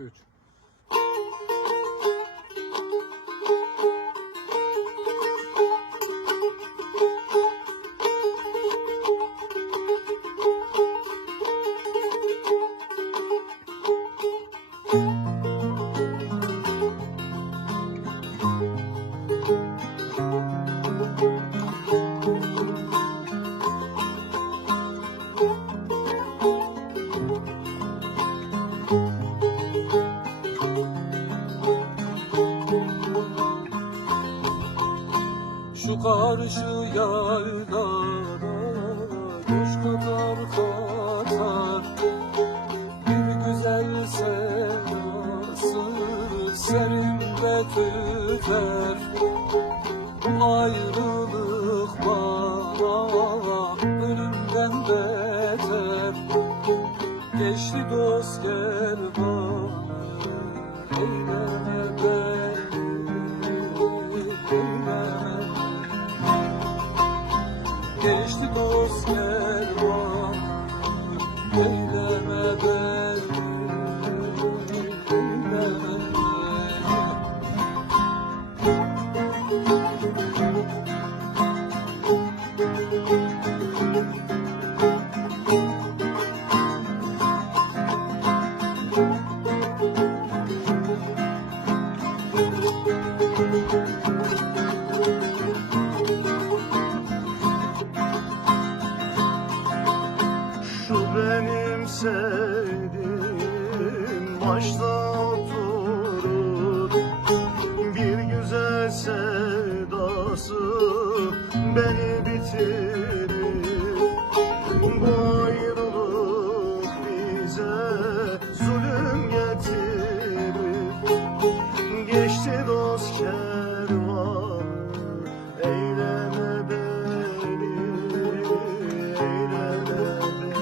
3. Şu karşı yaylara göç katar katar, bir güzel sevdası serinde tüter. Bu ayrılık bana ölümden beter. Geçti dost kervanı, eyleme beni, eyleme. Geçti dost kervanı, eyleme beni, eyleme beni. Şu benim sevdiğim başta oturur, bir güzel sevdası beni bitirir. Bu ayrılık bize zulüm getirir. Geçti dost kervanı, eyleme beni, eyleme beni.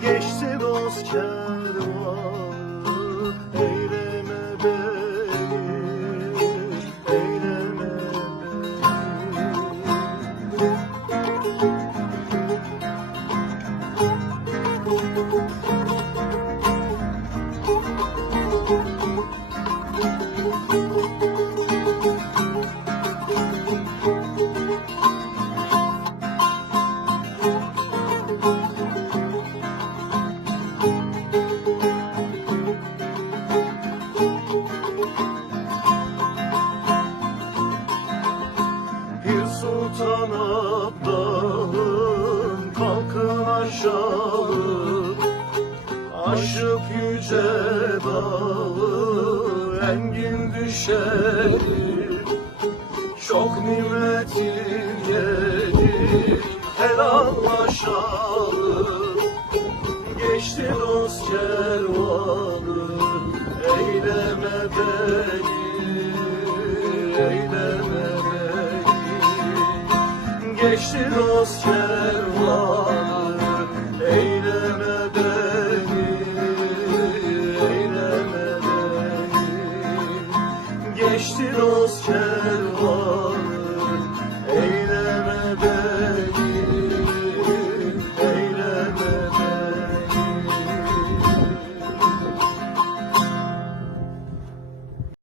Geçti dost kervanı, eyleme beni, eyleme beni. Bir sultan abdalım kalkın aşağı, aşıp yüce dağı engin düşerim. Çok nimetin gelir helallaşalım. Geçti dost kervanı, eyleme beni, eyleme beni. Geçti dost kervanı, eyleme beni, eyleme beni. Geçti dost kervanı.